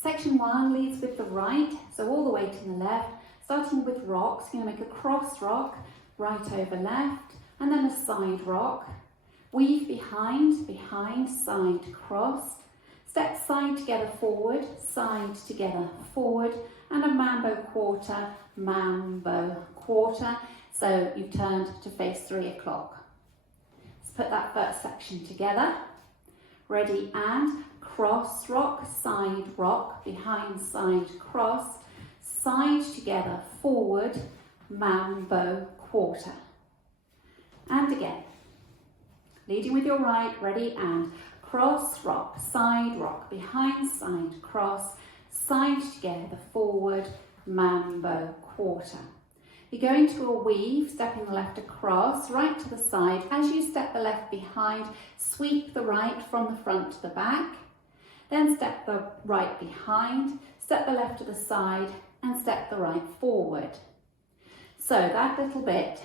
Section 1 leads with the right, so all the weight in the left, starting with rocks. You're going to make a cross rock, right over left, and then a side rock. Weave behind, behind, side, cross. Step side together, forward, side together, forward, and a mambo quarter, mambo quarter. So you've turned to face 3 o'clock. Let's put that first section together. Ready, and cross rock, side rock, behind, side, cross, side together, forward, mambo quarter. And again, leading with your right, ready, and cross rock, side rock, behind, side, cross, side together, forward, mambo quarter. You're going to a weave, stepping the left across, right to the side. As you step the left behind, sweep the right from the front to the back. Then step the right behind, step the left to the side, and step the right forward. So that little bit,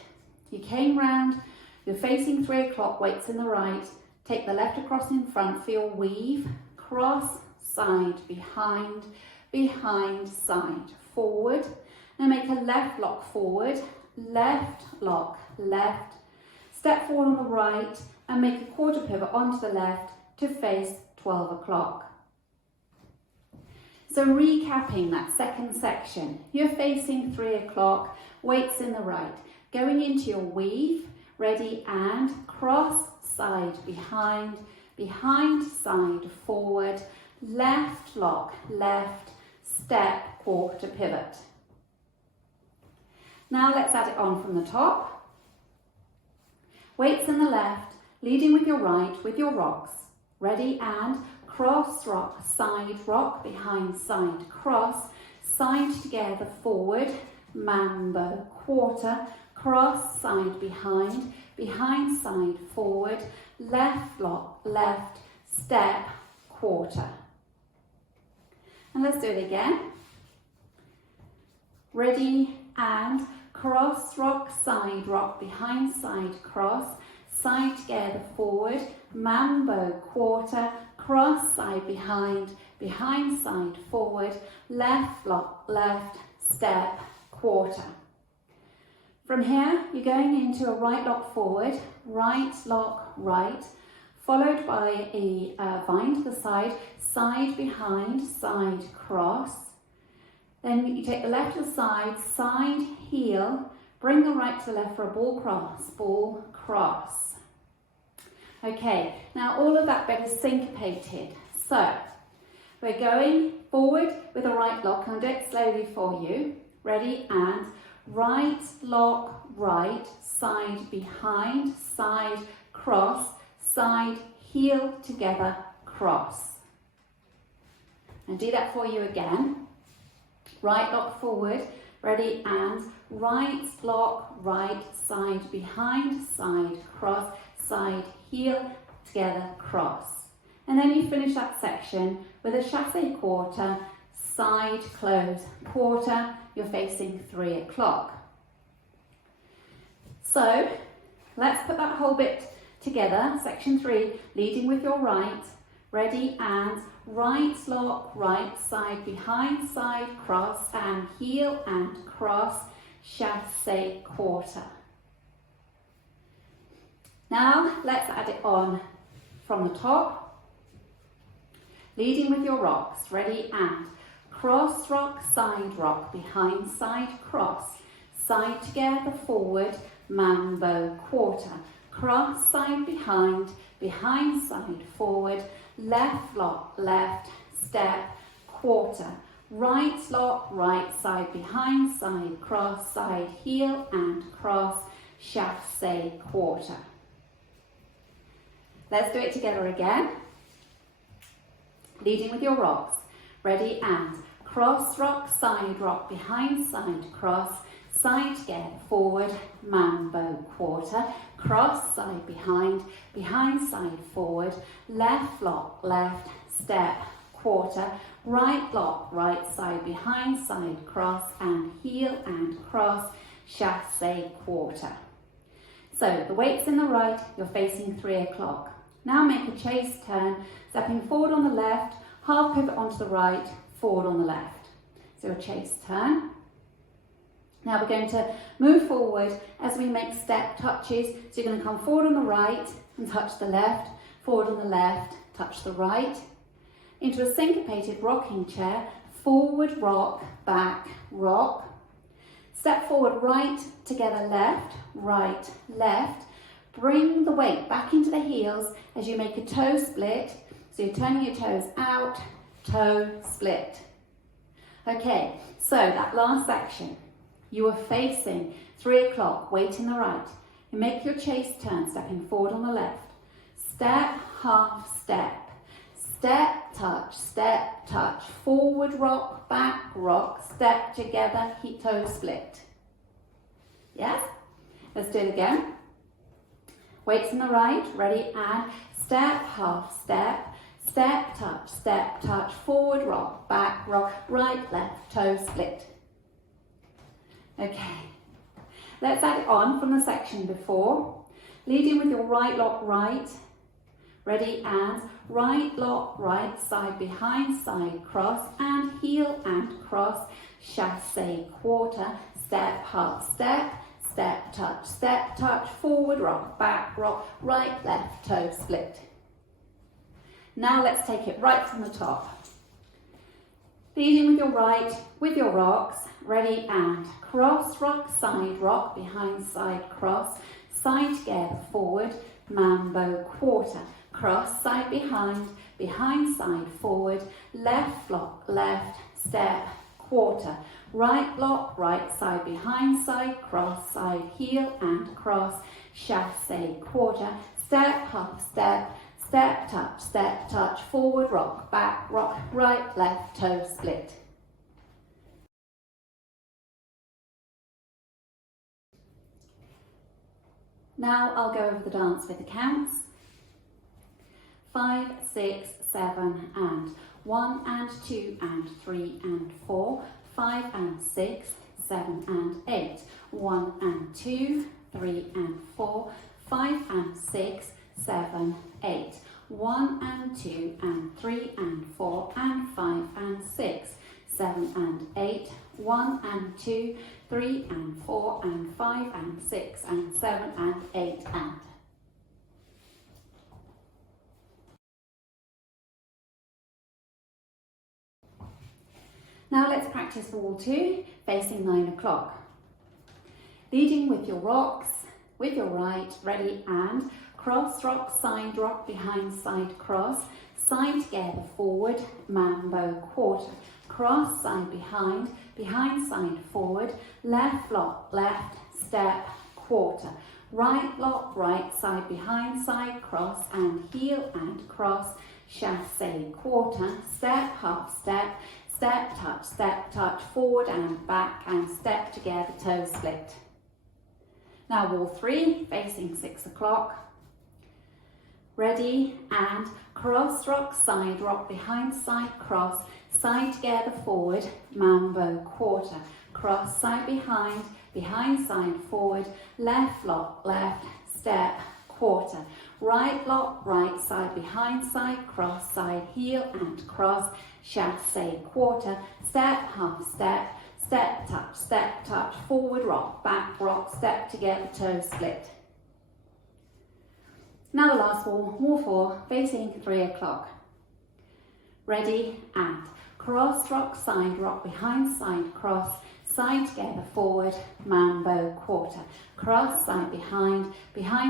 you came round, you're facing 3 o'clock, weights in the right, take the left across in front for your weave, cross, side, behind, behind, side, forward. Now make a left lock forward, left lock, left, step forward on the right and make a quarter pivot onto the left to face 12 o'clock. So recapping that second section, you're facing 3 o'clock, weights in the right, going into your weave, ready, and cross, side, behind, behind, side, forward, left lock, left, step, quarter pivot. Now let's add it on from the top. Weights in the left, leading with your right, with your rocks. Ready, and cross rock, side rock, behind, side, cross, side together, forward, mambo, quarter, cross, side, behind, behind, side, forward, left lock, left, step, quarter. And let's do it again. Ready, and cross rock, side rock, behind, side, cross, side together, forward, mambo, quarter, cross, side, behind, side, forward, left lock, left, step, quarter. From here, you're going into a right lock forward, right lock, right, followed by a vine to the side, side, behind, side, cross. Then you take the left to the side, side, heel, bring the right to the left for a ball, cross. Okay, now all of that bit is syncopated. So we're going forward with a right lock. I'll do it slowly for you. Ready, and right lock, right, side, behind, side, cross, side, heel, together, cross. And do that for you again. Right lock forward, ready, and right lock, right, side, behind, side, cross, side, heel, together, cross. And then you finish that section with a chassé quarter, side, close, quarter, you're facing 3 o'clock. So let's put that whole bit together, section 3, leading with your right, ready, and right lock, right, side, behind, side, cross, and heel and cross, chassé quarter. Now let's add it on from the top, leading with your rocks, ready, and cross rock, side rock, behind, side, cross, side together, forward, mambo, quarter, cross, side, behind, side, forward, left lock, left, step, quarter, right lock, right, side, behind, side, cross, side, heel, and cross, chassé quarter. Let's do it together again. Leading with your rocks, ready, and cross rock, side rock, behind, side, cross, side together, forward, mambo, quarter, cross, side, behind, side, forward, left lock, left, step, quarter, right lock, right, side, behind, side, cross, and heel and cross, chassé quarter. So the weight's in the right, you're facing 3 o'clock. Now make a chase turn, stepping forward on the left, half pivot onto the right, forward on the left. So a chase turn. Now we're going to move forward as we make step touches. So you're going to come forward on the right and touch the left, forward on the left, touch the right, into a syncopated rocking chair, forward rock, back rock. Step forward, right, together, left, right, left. Bring the weight back into the heels as you make a toe split. So you're turning your toes out, toe split. Okay, so that last section, you are facing 3 o'clock, weight in the right. You make your chase turn, stepping forward on the left. Step, half step. Step, touch, forward rock, back rock, step together, toe split. Yes? Let's do it again. Weights in the right, ready, and step, half step, step, touch, forward rock, back rock, right, left, toe split. Okay, let's add it on from the section before. Leading with your right lock right, ready, and right lock right, side behind, side cross, and heel and cross, chassé quarter, step, half step, step, touch, forward rock, back rock, right, left, toe split. Now let's take it right from the top. Leading with your right, with your rocks, ready, and cross rock, side rock, behind, side cross, side together, forward, mambo quarter, cross, side behind, side forward, left lock, left, step, quarter, right lock, right, side behind, side cross, side heel and cross, chassé quarter, step, half step, step, touch, forward rock, back rock, right, left, toe split. Now I'll go over the dance with the counts. 5, 6, 7, and 1 and 2 and 3 and 4, 5 and 6, 7 and 8, 1 and 2, 3 and 4, 5 and 6, 7, 8, 1 and 2 and 3 and 4 and 5 and 6, 7 and 8, 1 and 2, 3 and 4 and 5 and 6 and 7 and 8 and. Now let's practice wall 2, facing 9 o'clock. Leading with your rocks, with your right, ready, and cross rock, side rock, behind, side cross, side together, forward, mambo quarter, cross, side behind, side forward, left lock, left, step, quarter, right lock, right, side behind, side cross, and heel and cross, chassé quarter, step, half step, step, touch, forward and back, and step together, toe split. Now wall 3, facing 6 o'clock. Ready, and cross rock, side rock, behind, side cross, side together, forward, mambo quarter, cross, side behind, side forward, left lock, left, step, quarter, right lock, right, side behind, side cross, side heel and cross, chassé quarter, step, half step, step, touch, forward rock, back rock, step together, toe split. Now the last wall, wall 4, facing 3 o'clock. Ready, and cross rock, side rock, behind, side cross, side together, forward, mambo quarter, cross, side behind,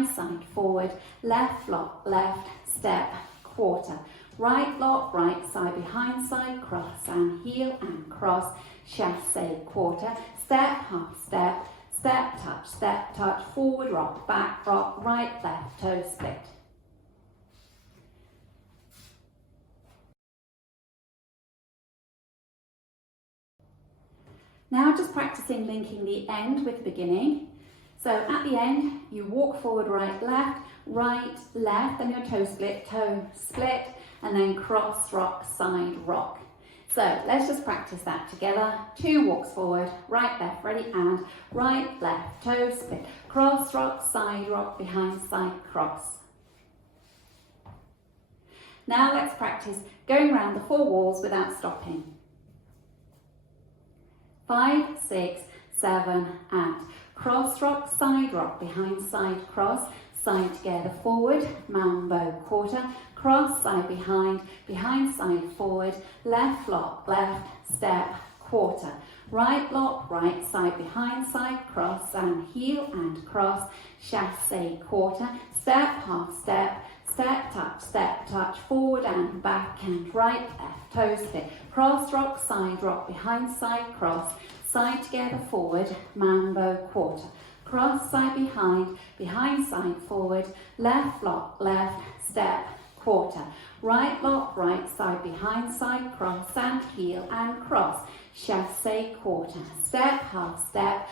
side forward, left lock, left, step, quarter, right lock, right, side behind, side cross, and heel and cross, chassé quarter, step, half step, step, touch, forward rock, back rock, right, left, toe split. Now just practicing linking the end with the beginning. So at the end, you walk forward, right, left, then your toe split, and then cross rock, side rock. So let's just practice that together. 2 walks forward, right, left, ready, and right, left, toe split, cross rock, behind, side cross. Now let's practice going around the 4 walls without stopping. 5, 6, 7, and cross rock, side rock, behind side cross, side together forward, mambo quarter, cross, side behind side forward, left lock, left, step, quarter, right lock, right side behind side cross, and heel and cross, chassé quarter, step, half step, step touch, forward and back and right, left toe split, cross rock, side rock, behind side cross, side together forward, mambo quarter, cross side behind side forward, left lock, left, step, quarter, right lock, right side behind side cross, and heel and cross, chassé quarter, step, half step,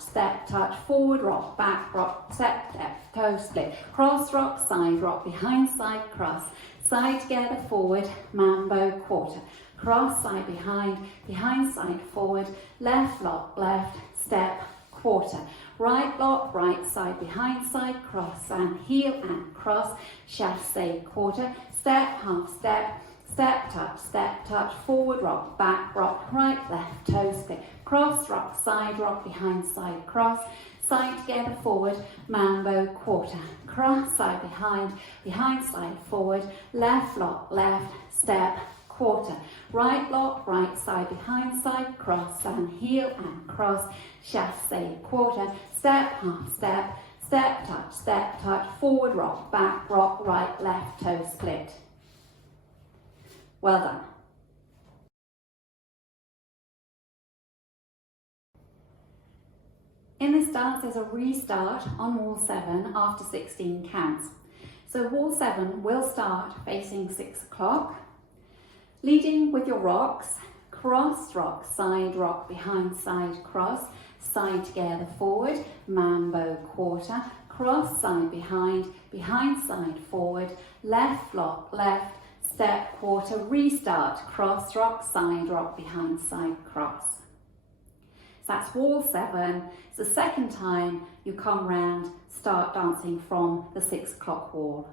step touch, forward rock, back rock, step, toe split, cross rock, side rock, behind side cross, side together forward, mambo quarter, cross side behind side forward, left lock, left, step, quarter, right lock, right side behind side cross, and heel and cross, chassé quarter, step, half step, step touch, forward rock, back rock, right, left, toe split, cross rock, side rock, behind side cross, side together forward, mambo quarter, cross side behind side forward, left lock, left, step, quarter, right lock, right side behind side cross, and heel and cross, chassé quarter, step, half step, step touch, forward rock, back rock, right, left, toe split. Well done. In this dance, there's a restart on wall 7 after 16 counts. So wall 7 will start facing 6 o'clock, leading with your rocks, cross rock, side rock, behind side cross, side together forward, mambo quarter, cross side behind side forward, left lock, left, step, quarter, restart, cross rock, side rock, behind side cross. So that's wall 7. It's the second time you come round, start dancing from the 6 o'clock wall.